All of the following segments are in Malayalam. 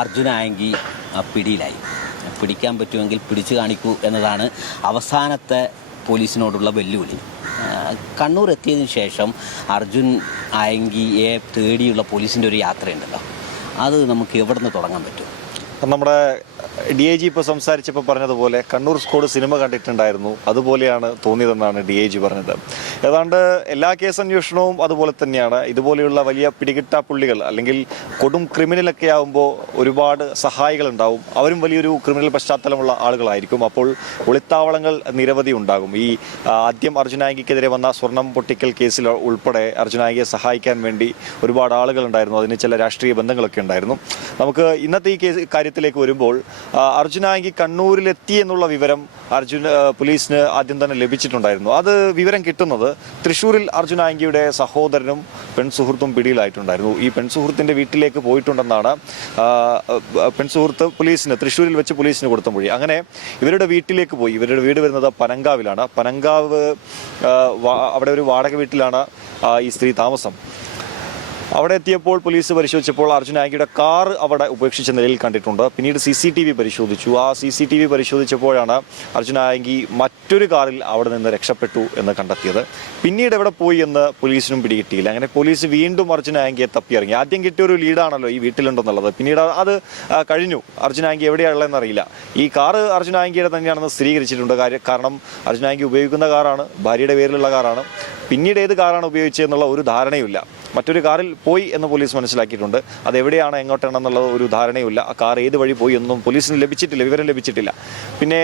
അർജുൻ ആയങ്കി പിടിയിലായി. പിടിക്കാൻ പറ്റുമെങ്കിൽ പിടിച്ചു കാണിക്കൂ എന്നതാണ് അവസാനത്തെ പോലീസിനോടുള്ള വെല്ലുവിളി. കണ്ണൂർ എത്തിയതിനു ശേഷം അർജുൻ ആയങ്കിയെ തേടിയുള്ള പോലീസിൻ്റെ ഒരു യാത്രയുണ്ടല്ലോ, അത് നമുക്ക് എവിടെ നിന്ന് തുടങ്ങാൻ പറ്റും? നമ്മുടെ DIG ഇപ്പോൾ സംസാരിച്ചപ്പോൾ പറഞ്ഞതുപോലെ കണ്ണൂർ സ്ക്വാഡ് സിനിമ കണ്ടിട്ടുണ്ടായിരുന്നു, അതുപോലെയാണ് തോന്നിയതെന്നാണ് DIG പറഞ്ഞത്. ഏതാണ്ട് എല്ലാ കേസന്വേഷണവും അതുപോലെ തന്നെയാണ്. ഇതുപോലെയുള്ള വലിയ പിടികിട്ടാപ്പുള്ളികൾ അല്ലെങ്കിൽ കൊടും ക്രിമിനലൊക്കെ ആകുമ്പോൾ ഒരുപാട് സഹായികളുണ്ടാവും. അവരും വലിയൊരു ക്രിമിനൽ പശ്ചാത്തലമുള്ള ആളുകളായിരിക്കും. അപ്പോൾ ഒളിത്താവളങ്ങൾ നിരവധി ഉണ്ടാകും. ഈ ആദ്യം അർജുൻ ആയങ്കിക്കെതിരെ വന്ന സ്വർണം പൊട്ടിക്കൽ കേസിൽ ഉൾപ്പെടെ അർജുൻ ആയങ്കിയെ സഹായിക്കാൻ വേണ്ടി ഒരുപാട് ആളുകളുണ്ടായിരുന്നു. അതിന് ചില രാഷ്ട്രീയ ബന്ധങ്ങളൊക്കെ ഉണ്ടായിരുന്നു. നമുക്ക് ഇന്നത്തെ ഈ കാര്യത്തിലേക്ക് വരുമ്പോൾ അർജുൻ ആയങ്കി കണ്ണൂരിലെത്തി എന്നുള്ള വിവരം പോലീസിന് ആദ്യം തന്നെ ലഭിച്ചിട്ടുണ്ടായിരുന്നു. അത് വിവരം കിട്ടുന്നത് തൃശ്ശൂരിൽ അർജുൻ ആയങ്കിയുടെ സഹോദരനും പെൺസുഹൃത്തും പിടിയിലായിട്ടുണ്ടായിരുന്നു. ഈ പെൺസുഹൃത്തിൻ്റെ വീട്ടിലേക്ക് പോയിട്ടുണ്ടെന്നാണ് പെൺസുഹൃത്ത് തൃശ്ശൂരിൽ വെച്ച് പോലീസിന് കൊടുത്ത മൊഴി. അങ്ങനെ ഇവരുടെ വീട്ടിലേക്ക് പോയി. ഇവരുടെ വീട് വരുന്നത് പനങ്കാവിലാണ്. പനങ്കാവ് അവിടെ ഒരു വാടക വീട്ടിലാണ് ഈ സ്ത്രീ താമസം. അവിടെ എത്തിയപ്പോൾ പോലീസ് പരിശോധിച്ചപ്പോൾ അർജുൻ ആയങ്കിയുടെ കാർ അവിടെ ഉപേക്ഷിച്ച നിലയിൽ കണ്ടിട്ടുണ്ട്. പിന്നീട് CCTV പരിശോധിച്ചു. ആ CCTV പരിശോധിച്ചപ്പോഴാണ് അർജുൻ ആയങ്കി മറ്റൊരു കാറിൽ അവിടെ നിന്ന് രക്ഷപ്പെട്ടു എന്ന് കണ്ടെത്തിയത്. പിന്നീട് എവിടെ പോയി എന്ന് പോലീസിനും പിടികിട്ടിയില്ല. അങ്ങനെ പോലീസ് വീണ്ടും അർജുൻ ആയങ്കിയെ തപ്പിയിറങ്ങി. ആദ്യം കിട്ടിയ ഒരു ലീഡാണല്ലോ ഈ വീട്ടിലുണ്ടെന്നുള്ളത്. പിന്നീട് അത് കഴിഞ്ഞു. അർജുൻ ആയങ്കി എവിടെയാണുള്ളതെന്ന് അറിയില്ല. ഈ കാറ് അർജുൻ ആയങ്കിയുടെ തന്നെയാണെന്ന് സ്ഥിരീകരിച്ചിട്ടുണ്ട്. കാരണം അർജുൻ ആയങ്കി ഉപയോഗിക്കുന്ന കാറാണ്, ഭാര്യയുടെ പേരിലുള്ള കാറാണ്. പിന്നീട് ഏത് കാറാണ് ഉപയോഗിച്ചതെന്നുള്ള ഒരു ധാരണയുമില്ല. മറ്റൊരു കാറിൽ പോയി എന്ന് പോലീസ് മനസ്സിലാക്കിയിട്ടുണ്ട്. അതെവിടെയാണ് എങ്ങോട്ടാണെന്നുള്ളത് ഒരു ധാരണയുമില്ല. ആ കാർ ഏത് വഴി പോയി എന്നും പോലീസിന് വിവരം ലഭിച്ചിട്ടില്ല. പിന്നെ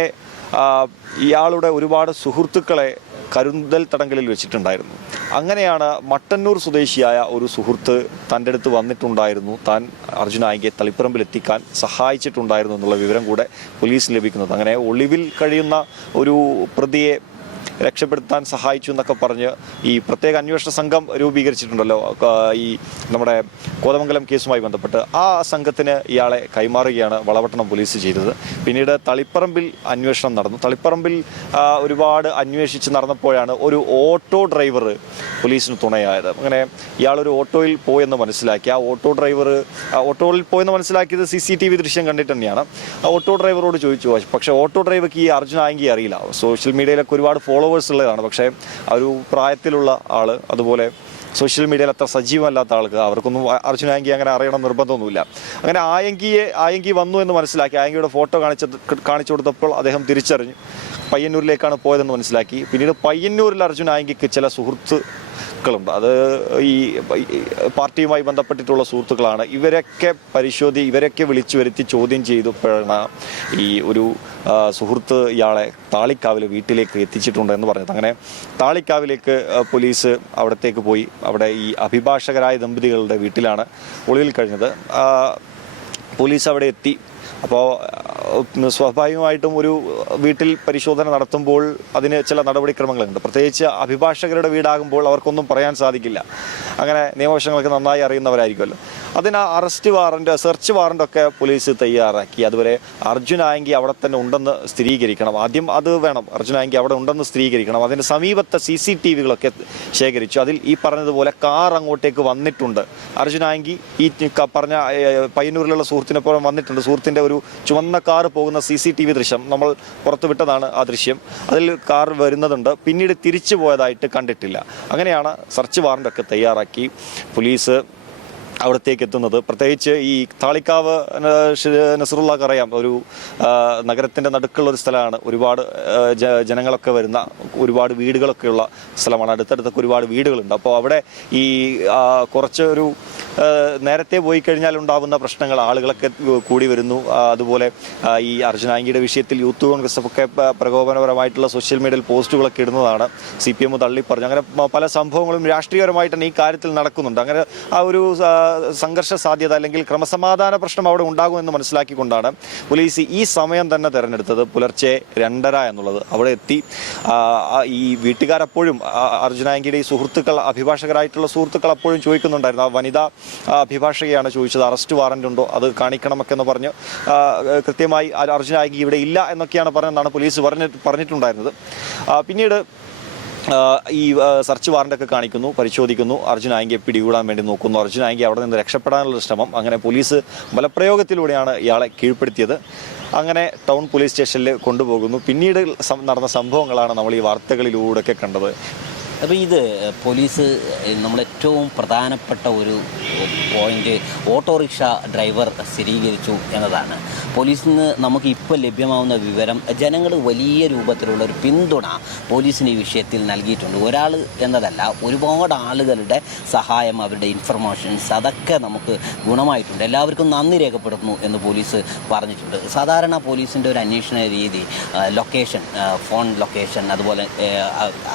ഇയാളുടെ ഒരുപാട് സുഹൃത്തുക്കളെ കരുതൽ തടങ്കലിൽ വെച്ചിട്ടുണ്ടായിരുന്നു. അങ്ങനെയാണ് മട്ടന്നൂർ സ്വദേശിയായ ഒരു സുഹൃത്ത് തൻ്റെ അടുത്ത് വന്നിട്ടുണ്ടായിരുന്നു, താൻ അർജുൻ ആയങ്കിയെ തളിപ്പറമ്പിൽ എത്തിക്കാൻ സഹായിച്ചിട്ടുണ്ടായിരുന്നു എന്നുള്ള വിവരം കൂടെ പോലീസിന് ലഭിക്കുന്നത്. അങ്ങനെ ഒളിവിൽ കഴിയുന്ന ഒരു പ്രതിയെ രക്ഷപ്പെടുത്താൻ സഹായിച്ചു എന്നൊക്കെ പറഞ്ഞ് ഈ പ്രത്യേക അന്വേഷണ സംഘം രൂപീകരിച്ചിട്ടുണ്ടല്ലോ ഈ നമ്മുടെ കോതമംഗലം കേസുമായി ബന്ധപ്പെട്ട്. ആ സംഘത്തിന് ഇയാളെ കൈമാറുകയാണ് വളപട്ടണം പോലീസ് ചെയ്തത്. പിന്നീട് തളിപ്പറമ്പിൽ അന്വേഷണം നടന്നു. തളിപ്പറമ്പിൽ ഒരുപാട് അന്വേഷിച്ച് നടന്നപ്പോഴാണ് ഒരു ഓട്ടോ ഡ്രൈവർ പോലീസിന് തുണയായത്. അങ്ങനെ ഇയാളൊരു ഓട്ടോയിൽ പോയെന്ന് മനസ്സിലാക്കി. ആ ഓട്ടോ ഡ്രൈവർ ഓട്ടോയിൽ പോയെന്ന് മനസ്സിലാക്കിയത് CCTV ദൃശ്യം കണ്ടിട്ട് തന്നെയാണ്. ആ ഓട്ടോ ഡ്രൈവറോട് ചോദിച്ചു. പക്ഷേ ഓട്ടോ ഡ്രൈവർക്ക് ഈ അർജുൻ ആയങ്കി അറിയില്ല. സോഷ്യൽ മീഡിയയിലൊക്കെ ഒരുപാട് ഫോളോവേഴ്സ് ഉള്ളതാണ്. പക്ഷേ ആ ഒരു പ്രായത്തിലുള്ള ആള്, അതുപോലെ സോഷ്യൽ മീഡിയയിൽ അത്ര സജീവമല്ലാത്ത ആൾക്ക് അവർക്കൊന്നും അർജുൻ ആയങ്കി അങ്ങനെ അറിയണം നിർബന്ധമൊന്നുമില്ല. അങ്ങനെ ആയങ്കി വന്നു എന്ന് മനസ്സിലാക്കി. ആയങ്കിയുടെ ഫോട്ടോ കാണിച്ചു കൊടുത്തപ്പോൾ അദ്ദേഹം തിരിച്ചറിഞ്ഞു പയ്യന്നൂരിലേക്കാണ് പോയതെന്ന് മനസ്സിലാക്കി. പിന്നീട് പയ്യന്നൂരിൽ അർജുൻ ആയങ്കിക്ക് ചില സുഹൃത്തുക്കളുണ്ട്. അത് ഈ പാർട്ടിയുമായി ബന്ധപ്പെട്ടിട്ടുള്ള സുഹൃത്തുക്കളാണ്. ഇവരൊക്കെ വിളിച്ചു വരുത്തി ചോദ്യം ചെയ്തപ്പോഴാണ് ഈ ഒരു സുഹൃത്ത് ഇയാളെ താളിക്കാവിൽ വീട്ടിലേക്ക് എത്തിച്ചിട്ടുണ്ട് എന്ന് പറഞ്ഞത്. അങ്ങനെ താളിക്കാവിലേക്ക് പോലീസ് അവിടത്തേക്ക് പോയി. അവിടെ ഈ അഭിഭാഷകരായ ദമ്പതികളുടെ വീട്ടിലാണ് ഒളിവിൽ കഴിഞ്ഞത്. പോലീസ് അവിടെ എത്തി. അപ്പോൾ സ്വാഭാവികമായിട്ടും ഒരു വീട്ടിൽ പരിശോധന നടത്തുമ്പോൾ അതിന് ചില നടപടിക്രമങ്ങളുണ്ട്. പ്രത്യേകിച്ച് അഭിഭാഷകരുടെ വീടാകുമ്പോൾ അവർക്കൊന്നും പറയാൻ സാധിക്കില്ല. അങ്ങനെ നിയമവശങ്ങളൊക്കെ നന്നായി അറിയുന്നവരായിരിക്കുമല്ലോ. അതിന് അറസ്റ്റ് വാറൻറ്റ്, സെർച്ച് വാറൻറ്റൊക്കെ പോലീസ് തയ്യാറാക്കി. അതുവരെ അർജുൻ ആയങ്കി അവിടെ തന്നെ ഉണ്ടെന്ന് സ്ഥിരീകരിക്കണം. ആദ്യം അത് വേണം, അർജുൻ ആയങ്കി അവിടെ ഉണ്ടെന്ന് സ്ഥിരീകരിക്കണം. അതിന് സമീപത്തെ CCTVകളൊക്കെ ശേഖരിച്ചു. അതിൽ ഈ പറഞ്ഞതുപോലെ കാർ അങ്ങോട്ടേക്ക് വന്നിട്ടുണ്ട്. അർജുൻ ആയങ്കി ഈ പറഞ്ഞ പയ്യന്നൂരിലുള്ള സുഹൃത്തിനൊപ്പം വന്നിട്ടുണ്ട്. സുഹൃത്തിൻ്റെ ഒരു ചുവന്ന കാർ പോകുന്ന CCTV ദൃശ്യം നമ്മൾ പുറത്തുവിട്ടതാണ്. ആ ദൃശ്യം അതിൽ കാർ വരുന്നതുണ്ട്. പിന്നീട് തിരിച്ചു പോയതായിട്ട് കണ്ടിട്ടില്ല. അങ്ങനെയാണ് സെർച്ച് വാറൻറ്റൊക്കെ തയ്യാറാക്കി പോലീസ് അവിടത്തേക്ക് എത്തുന്നത്. പ്രത്യേകിച്ച് ഈ താളിക്കാവ് നസറുള്ളക്ക് അറിയാം, ഒരു നഗരത്തിൻ്റെ നടുക്കുള്ള ഒരു സ്ഥലമാണ്. ഒരുപാട് ജനങ്ങളൊക്കെ വരുന്ന, ഒരുപാട് വീടുകളൊക്കെയുള്ള സ്ഥലമാണ്. അടുത്തടുത്തൊക്കെ ഒരുപാട് വീടുകളുണ്ട്. അപ്പോൾ അവിടെ ഈ കുറച്ച് ഒരു നേരത്തെ പോയി കഴിഞ്ഞാൽ ഉണ്ടാകുന്ന പ്രശ്നങ്ങൾ, ആളുകളൊക്കെ കൂടി വരുന്നു. അതുപോലെ ഈ അർജുൻ ആയങ്കിയുടെ വിഷയത്തിൽ യൂത്ത് കോൺഗ്രസ് ഒക്കെ പ്രകോപനപരമായിട്ടുള്ള സോഷ്യൽ മീഡിയയിൽ പോസ്റ്റുകളൊക്കെ ഇടുന്നതാണ്. CPM തള്ളിപ്പറഞ്ഞു. അങ്ങനെ പല സംഭവങ്ങളും രാഷ്ട്രീയപരമായിട്ട് തന്നെ ഈ കാര്യത്തിൽ നടക്കുന്നുണ്ട്. അങ്ങനെ ആ ഒരു സംഘർഷ സാധ്യത അല്ലെങ്കിൽ ക്രമസമാധാന പ്രശ്നം അവിടെ ഉണ്ടാകുമെന്ന് മനസ്സിലാക്കിക്കൊണ്ടാണ് പോലീസ് ഈ സമയം തന്നെ തിരഞ്ഞെടുത്തത്. പുലർച്ചെ 2:30 എന്നുള്ളത്. അവിടെ എത്തി. ഈ വീട്ടുകാരപ്പോഴും അർജുൻ ആയങ്കിയുടെ ഈ സുഹൃത്തുക്കൾ, അഭിഭാഷകരായിട്ടുള്ള സുഹൃത്തുക്കൾ അപ്പോഴും ചോദിക്കുന്നുണ്ടായിരുന്നു. ആ വനിതാ അഭിഭാഷകയാണ് ചോദിച്ചത് അറസ്റ്റ് വാറന്റ് ഉണ്ടോ, അത് കാണിക്കണമൊക്കെ എന്ന് പറഞ്ഞ് കൃത്യമായി അർജുൻ ആയങ്കി ഇവിടെ ഇല്ല എന്നൊക്കെയാണ് പറഞ്ഞതെന്നാണ് പോലീസ് പറഞ്ഞിട്ടുണ്ടായിരുന്നത്. പിന്നീട് ഈ സെർച്ച് വാറണ്ടൊക്കെ കാണിക്കുന്നു, പരിശോധിക്കുന്നു, അർജുൻ ആയിങ്കയെ പിടികൂടാൻ വേണ്ടി നോക്കുന്നു. അർജുൻ ആയിങ്കെ അവിടെ നിന്ന് രക്ഷപ്പെടാനുള്ള ശ്രമം. അങ്ങനെ പോലീസ് ബലപ്രയോഗത്തിലൂടെയാണ് ഇയാളെ കീഴ്പ്പെടുത്തിയത്. അങ്ങനെ ടൗൺ പോലീസ് സ്റ്റേഷനിൽ കൊണ്ടുപോകുന്നു. പിന്നീട് നടന്ന സംഭവങ്ങളാണ് നമ്മൾ ഈ വാർത്തകളിലൂടെയൊക്കെ കണ്ടത്. അപ്പോൾ ഇത് പോലീസ് നമ്മളേറ്റവും പ്രധാനപ്പെട്ട ഒരു പോയിന്റ് ഓട്ടോറിക്ഷ ഡ്രൈവർ സ്ഥിരീകരിച്ചു എന്നതാണ്. പോലീസിൽ നിന്ന് നമുക്ക് ഇപ്പോൾ ലഭ്യമാവുന്ന വിവരം, ജനങ്ങൾ വലിയ രൂപത്തിലുള്ള ഒരു പിന്തുണ പോലീസിന് ഈ വിഷയത്തിൽ നൽകിയിട്ടുണ്ട്. ഒരാൾ എന്നതല്ല, ഒരുപാട് ആളുകളുടെ സഹായം, അവരുടെ ഇൻഫർമേഷൻസ്, അതൊക്കെ നമുക്ക് ഗുണമായിട്ടുണ്ട്. എല്ലാവർക്കും നന്ദി രേഖപ്പെടുത്തുന്നു എന്ന് പോലീസ് പറഞ്ഞിട്ടുണ്ട്. സാധാരണ പോലീസിൻ്റെ ഒരു അന്വേഷണ രീതി ലൊക്കേഷൻ, ഫോൺ ലൊക്കേഷൻ, അതുപോലെ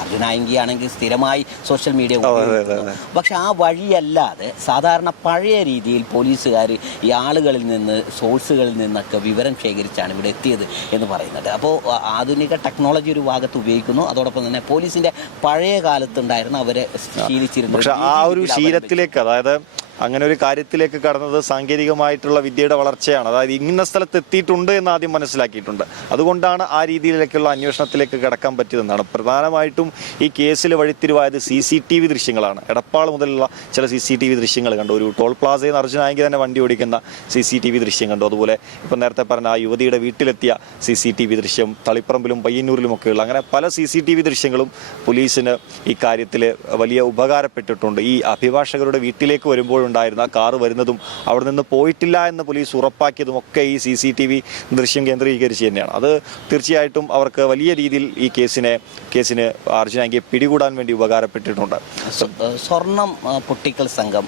അർജുൻ ആയിങ്കി ആണെങ്കിൽ സ്ഥിരമായി സോഷ്യൽ മീഡിയ ഉപയോഗിക്കുന്നു. പക്ഷെ ആ വഴിയല്ലാതെ സാധാരണ പഴയ രീതിയിൽ പോലീസുകാർ ഈ ആളുകളിൽ നിന്ന്, സോഴ്സുകളിൽ നിന്നൊക്കെ വിവരം ശേഖരിച്ചാണ് ഇവിടെ എത്തിയത് എന്ന് പറയുന്നത്. അപ്പോൾ ആധുനിക ടെക്നോളജി ഒരു ഭാഗത്ത് ഉപയോഗിക്കുന്നു, അതോടൊപ്പം തന്നെ പോലീസിൻ്റെ പഴയ കാലത്തുണ്ടായിരുന്ന അവരെ ശീലിച്ചിരുന്നു. പക്ഷെ ആ ഒരു ശീലത്തിലേക്ക്, അതായത് അങ്ങനെ ഒരു കാര്യത്തിലേക്ക് കടന്നത് സാങ്കേതികമായിട്ടുള്ള വിദ്യയുടെ വളർച്ചയാണ്. അതായത് ഇന്ന സ്ഥലത്ത് എത്തിയിട്ടുണ്ട് എന്ന് ആദ്യം മനസ്സിലാക്കിയിട്ടുണ്ട്. അതുകൊണ്ടാണ് ആ രീതിയിലേക്കുള്ള അന്വേഷണത്തിലേക്ക് കടക്കാൻ പറ്റിയതെന്നാണ്. പ്രധാനമായിട്ടും ഈ കേസിൽ വഴിത്തിരിവായത് CCTV ദൃശ്യങ്ങളാണ്. എടപ്പാൾ മുതലുള്ള ചില CCTV ദൃശ്യങ്ങൾ കണ്ടു. ഒരു ടോൾ പ്ലാസയിൽ നിന്ന് അർജുൻ ആയിങ്കി തന്നെ വണ്ടി ഓടിക്കുന്ന CCTV ദൃശ്യം കണ്ടു. അതുപോലെ ഇപ്പം നേരത്തെ പറഞ്ഞ ആ യുവതിയുടെ വീട്ടിലെത്തിയ CCTV ദൃശ്യം, തളിപ്പറമ്പിലും പയ്യന്നൂരിലുമൊക്കെയുള്ള അങ്ങനെ പല CCTV ദൃശ്യങ്ങളും പോലീസിന് ഈ കാര്യത്തിൽ വലിയ ഉപകാരപ്പെട്ടിട്ടുണ്ട്. ഈ അഭിഭാഷകരുടെ വീട്ടിലേക്ക് വരുമ്പോഴുണ്ടായിരുന്ന കാറ് വരുന്നതും അവിടെ നിന്ന് പോയിട്ടില്ല എന്ന് പോലീസ് ഉറപ്പാക്കിയതും ഒക്കെ ഈ CCTV ദൃശ്യം കേന്ദ്രീകരിച്ച് തന്നെയാണ്. അത് തീർച്ചയായിട്ടും അവർക്ക് വലിയ രീതിയിൽ ഈ കേസിന് അർജുൻ ആയിങ്കയെ പിടികൂടാൻ വേണ്ടി ഉപകാരപ്പെട്ടിട്ടുണ്ട്. സ്വർണം പൊട്ടിക്കൽ സംഘം,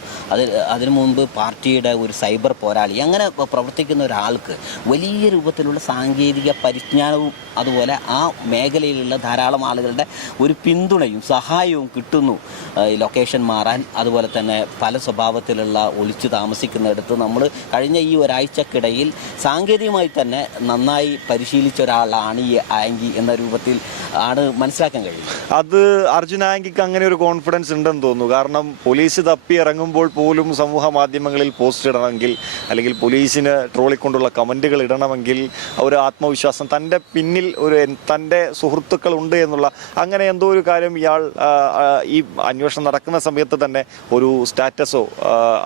അതിനു മുൻപ് പാർട്ടിയുടെ ഒരു സൈബർ പോരാളി, അങ്ങനെ പ്രവർത്തിക്കുന്ന ഒരാൾക്ക് വലിയ രൂപത്തിലുള്ള സാങ്കേതിക പരിജ്ഞാനവും അതുപോലെ ആ മേഖലയിലുള്ള ധാരാളം ആളുകളുടെ ഒരു പിന്തുണയും സഹായവും കിട്ടുന്നു. ലൊക്കേഷൻ മാറാൻ, അതുപോലെ തന്നെ പല സ്വഭാവത്തിലുള്ള ഒളിച്ചു താമസിക്കുന്നിടത്ത് നമ്മൾ കഴിഞ്ഞ ഈ ഒരാഴ്ചക്കിടയിൽ സാങ്കേതികമായി തന്നെ നന്നായി പരിശീലിച്ച ഒരാളാണ് ഈ ആയിങ്കി എന്ന രൂപത്തിൽ ആണ് മനസ്സിലാക്കാൻ കഴിയും. അത് അർജുൻ ആയിങ്കിക്ക് അങ്ങനെ ഒരു കോൺഫിഡൻസ് ഉണ്ടെന്ന് തോന്നുന്നു. കാരണം പോലീസ് തപ്പി ഇറങ്ങുമ്പോൾ പോലും സമൂഹ മാധ്യമങ്ങളിൽ പോസ്റ്റ് ഇടണമെങ്കിൽ, അല്ലെങ്കിൽ പോലീസിന് ട്രോളിക്കൊണ്ടുള്ള കമൻറ്റുകൾ ഇടണമെങ്കിൽ ഒരു ആത്മവിശ്വാസം, തൻ്റെ പിന്നിൽ തൻ്റെ സുഹൃത്തുക്കൾ ഉണ്ട് എന്നുള്ള അങ്ങനെ എന്തോ ഒരു കാര്യം ഇയാൾ ഈ അന്വേഷണം നടക്കുന്ന സമയത്ത് തന്നെ ഒരു സ്റ്റാറ്റസോ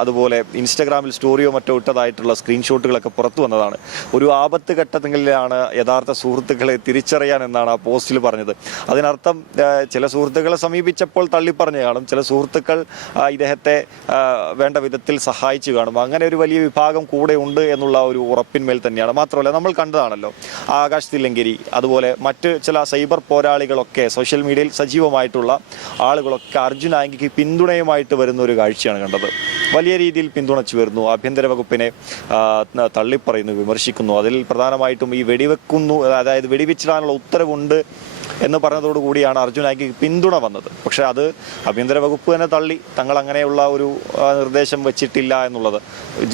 അതുപോലെ ഇൻസ്റ്റഗ്രാമിൽ സ്റ്റോറിയോ മറ്റോ ഇട്ടതായിട്ടുള്ള സ്ക്രീൻഷോട്ടുകളൊക്കെ പുറത്തു വന്നതാണ്. ഒരു ആപത്ത് ഘട്ടങ്ങളിലാണ് യഥാർത്ഥ സുഹൃത്തുക്കളെ തിരിച്ചറിയാൻ എന്നാണ് ആ പോസ്റ്റിൽ പറഞ്ഞത്. അതിനർത്ഥം ചില സുഹൃത്തുക്കളെ സമീപിച്ചപ്പോൾ തള്ളിപ്പറഞ്ഞു കാണും, ചില സുഹൃത്തുക്കൾ ഇദ്ദേഹത്തെ വേണ്ട വിധത്തിൽ സഹായിച്ചു കാണും. അങ്ങനെ ഒരു വലിയ വിഭാഗം കൂടെ ഉണ്ട് എന്നുള്ള ഒരു ഉറപ്പിന്മേൽ തന്നെയാണ്. മാത്രമല്ല നമ്മൾ കണ്ടതാണല്ലോ ആകാശ് തില്ലങ്കേരി, അതുപോലെ മറ്റ് ചില സൈബർ പോരാളികളൊക്കെ, സോഷ്യൽ മീഡിയയിൽ സജീവമായിട്ടുള്ള ആളുകളൊക്കെ അർജുൻ ആയിങ്കിക്ക് പിന്തുണയുമായിട്ട് വരുന്ന ഒരു കാഴ്ചയാണ് കണ്ടത്. വലിയ രീതിയിൽ പിന്തുണച്ചു വരുന്നു. ആഭ്യന്തര വകുപ്പിനെ തള്ളിപ്പറയുന്നു, വിമർശിക്കുന്നു. അതിൽ പ്രധാനമായിട്ടും ഈ അതായത് വെടിവെച്ചിടാനുള്ള ഉത്തരവുണ്ട് എന്ന് പറഞ്ഞതോടുകൂടിയാണ് അർജുൻ ആയിങ്കയ്ക്ക് പിന്തുണ വന്നത്. പക്ഷേ അത് ആഭ്യന്തര വകുപ്പ് തന്നെ തള്ളി. തങ്ങൾ അങ്ങനെയുള്ള ഒരു നിർദ്ദേശം വെച്ചിട്ടില്ല എന്നുള്ളത്,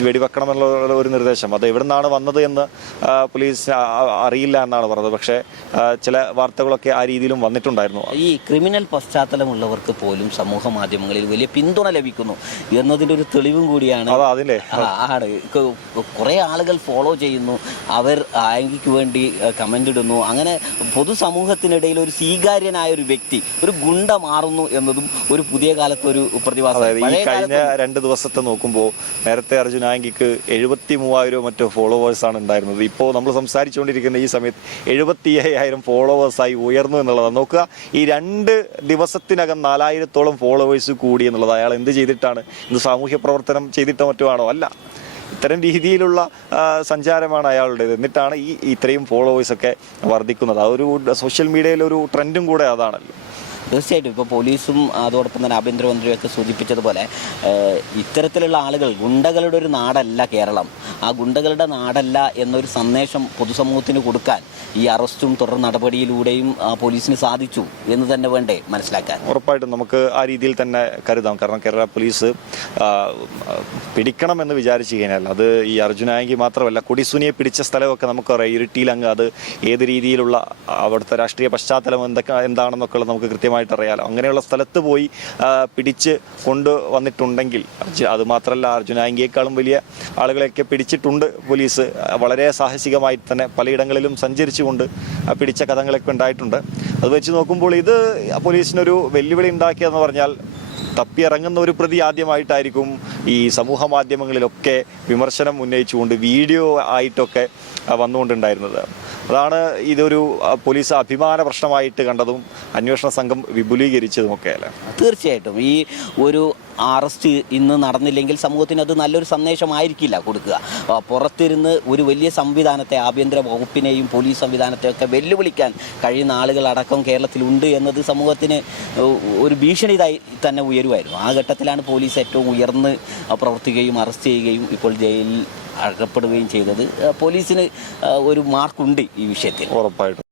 വെടിവെക്കണമെന്നുള്ള ഒരു നിർദ്ദേശം, അത് എവിടെ നിന്നാണ് വന്നത് എന്ന് പോലീസ് അറിയില്ല എന്നാണ് പറഞ്ഞത്. പക്ഷേ ചില വാർത്തകളൊക്കെ ആ രീതിയിലും വന്നിട്ടുണ്ടായിരുന്നു. ഈ ക്രിമിനൽ പശ്ചാത്തലമുള്ളവർക്ക് പോലും സമൂഹ മാധ്യമങ്ങളിൽ വലിയ പിന്തുണ ലഭിക്കുന്നു എന്നതിൻ്റെ ഒരു തെളിവും കൂടിയാണ്. അതിലെ ആണ് കുറേ ആളുകൾ ഫോളോ ചെയ്യുന്നു, അവർ ആയിങ്കിക്ക് വേണ്ടി കമൻ്റ് ഇടുന്നു. അങ്ങനെ പൊതുസമൂഹത്തിനിടയിൽ ഒരു സ്വീകാര്യനായ ഒരു വ്യക്തി, ഒരു ഗുണ്ട മാറുന്നു എന്നതും ഒരു പുതിയ കാലത്ത് ഒരു പ്രതിഭാസം. ഈ കഴിഞ്ഞ 2 ദിവസത്തെ നോക്കുമ്പോൾ നേരത്തെ അർജുൻ ആയിങ്കിക്ക് 73,000 മറ്റോ ഫോളോവേഴ്സാണ് ഉണ്ടായിരുന്നത്. ഇപ്പോൾ നമ്മൾ സംസാരിച്ചുകൊണ്ടിരിക്കുന്ന ഈ സമയത്ത് 75,000 ഫോളോവേഴ്സായി ഉയർന്നു എന്നുള്ളതാണ്. നോക്കുക, ഈ 2 ദിവസത്തിനകം 4,000-ഓളം ഫോളോവേഴ്സ് കൂടി എന്നുള്ളത് അയാൾ എന്ത് ചെയ്തിട്ടാണ്? ഇത് സാമൂഹ്യ പ്രവർത്തനം ചെയ്തിട്ടോ മറ്റോ ആണോ? അല്ല, ഇത്തരം രീതിയിലുള്ള സഞ്ചാരമാണ് അയാളുടേത്. എന്നിട്ടാണ് ഇത്രയും ഫോളോവേഴ്സൊക്കെ വർദ്ധിക്കുന്നത്. അതൊരു സോഷ്യൽ മീഡിയയിലൊരു ട്രെൻഡും കൂടെ അതാണല്ലോ. തീർച്ചയായിട്ടും ഇപ്പോൾ പോലീസും അതോടൊപ്പം തന്നെ ആഭ്യന്തരമന്ത്രിയൊക്കെ സൂചിപ്പിച്ചതുപോലെ ഇത്തരത്തിലുള്ള ആളുകൾ, ഗുണ്ടകളുടെ ഒരു നാടല്ല കേരളം, ആ ഗുണ്ടകളുടെ നാടല്ല എന്നൊരു സന്ദേശം പൊതുസമൂഹത്തിന് കൊടുക്കാൻ ഈ അറസ്റ്റും തുടർ നടപടിയിലൂടെയും പോലീസിന് സാധിച്ചു എന്ന് തന്നെ വേണ്ടേ മനസ്സിലാക്കാൻ? ഉറപ്പായിട്ടും നമുക്ക് ആ രീതിയിൽ തന്നെ കരുതാം. കാരണം കേരള പോലീസ് പിടിക്കണമെന്ന് വിചാരിച്ചു കഴിഞ്ഞാൽ അത് ഈ അർജുൻ ആയിങ്കി മാത്രമല്ല, കൊടിസുനിയെ പിടിച്ച സ്ഥലമൊക്കെ നമുക്കറിയാം. ഇരുട്ടിയിലങ്ങ് അത് ഏത് രീതിയിലുള്ള അവിടുത്തെ രാഷ്ട്രീയ പശ്ചാത്തലം എന്താണെന്നൊക്കെ നമുക്ക് കൃത്യമായിട്ട് കൃത്യമായിട്ട് അറിയാലോ. അങ്ങനെയുള്ള സ്ഥലത്ത് പോയി പിടിച്ച് കൊണ്ടുവന്നിട്ടുണ്ടെങ്കിൽ അതുമാത്രമല്ല അർജുൻ ആയങ്കിയേക്കാളും വലിയ ആളുകളെയൊക്കെ പിടിച്ചിട്ടുണ്ട് പോലീസ്. വളരെ സാഹസികമായി തന്നെ പലയിടങ്ങളിലും സഞ്ചരിച്ചുകൊണ്ട് പിടിച്ച കഥകളൊക്കെ ഉണ്ടായിട്ടുണ്ട്. അത് വെച്ച് നോക്കുമ്പോൾ ഇത് പോലീസിനൊരു വെല്ലുവിളി ഉണ്ടാക്കിയതെന്ന് പറഞ്ഞാൽ തപ്പിയിറങ്ങുന്ന ഒരു പ്രതി ആദ്യമായിട്ടായിരിക്കും ഈ സമൂഹ മാധ്യമങ്ങളിലൊക്കെ വിമർശനം ഉന്നയിച്ചുകൊണ്ട് വീഡിയോ ആയിട്ടൊക്കെ വന്നുകൊണ്ടുണ്ടായിരുന്നത്. അതാണ് ഇതൊരു പോലീസ് അഭിമാന പ്രശ്നമായിട്ട് കണ്ടതും അന്വേഷണ സംഘം വിപുലീകരിച്ചതുമൊക്കെ അല്ലേ. തീർച്ചയായിട്ടും ഈ ഒരു അറസ്റ്റ് ഇന്ന് നടന്നില്ലെങ്കിൽ സമൂഹത്തിന് അത് നല്ലൊരു സന്ദേശമായിരിക്കില്ല കൊടുക്കുക. പുറത്തിരുന്ന് ഒരു വലിയ സംവിധാനത്തെ, ആഭ്യന്തര വകുപ്പിനെയും പോലീസ് സംവിധാനത്തെയൊക്കെ വെല്ലുവിളിക്കാൻ കഴിയുന്ന ആളുകളടക്കം കേരളത്തിലുണ്ട് എന്നത് സമൂഹത്തിന് ഒരു ഭീഷണിയായി തന്നെ ഉയരുമായിരുന്നു. ആ ഘട്ടത്തിലാണ് പോലീസ് ഏറ്റവും ഉയർന്ന് പ്രവർത്തിക്കുകയും അറസ്റ്റ് ചെയ്യുകയും ഇപ്പോൾ ജയിലിൽ അകപ്പെടുകയും ചെയ്തത്. പോലീസിന് ഒരു മാർക്കുണ്ട് ഈ വിഷയത്തിൽ. ഉറപ്പായിട്ടും.